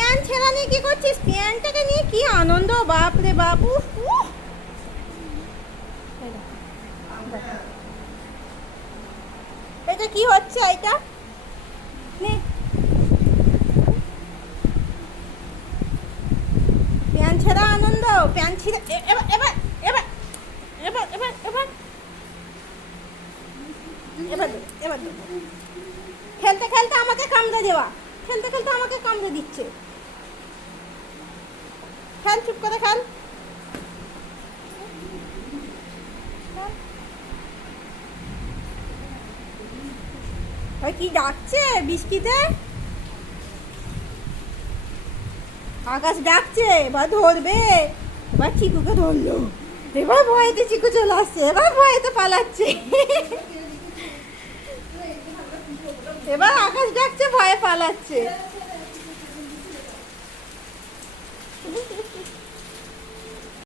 Pan ছেঁড়া নিয়ে কি করছিস? প্যানটাকে নিয়ে কি আনন্দ, বাপ রে বাবু। এটা কি হচ্ছে? এটা নে, প্যান ছেঁড়া আনন্দ, প্যান ছিঁড়ে এবার এবার এবার এবার এবার এবার এবার দেবো, এবার দেবো। খেলতে খেলতে আমাকে কামড়ে দেওয়া, খেলতে খেলতে আমাকে কামড়ে দিচ্ছে। খেল, চুপ করে খেল। ওই কি ডাকছে বৃষ্টিতে? আকাশ ডাকছে, এবার ধরবে। এবার চিকুকে ধরলো, এবার ভয়েতে চিকু চলে আসছে, এবার ভয়েতে পালাচ্ছে। এবার আকাশ ডাকছে, ভয়ে পালাচ্ছে।